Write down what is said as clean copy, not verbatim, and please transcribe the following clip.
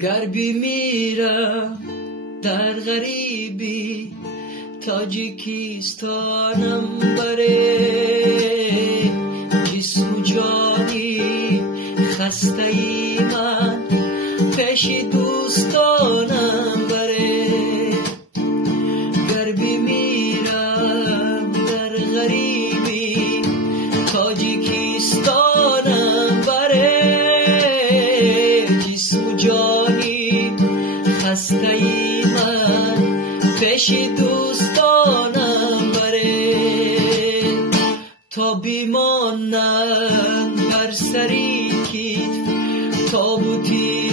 گر میرم در غریبی تاجیکستانم بره، جسم و جانی خسته ای من پیش دوستانم بره. گر میرم در غریبی تاجیکستانم بره، جسم و جانی خسته ای من پیش دوستانم بره. تا بیمانند بر سری کیف تابوتی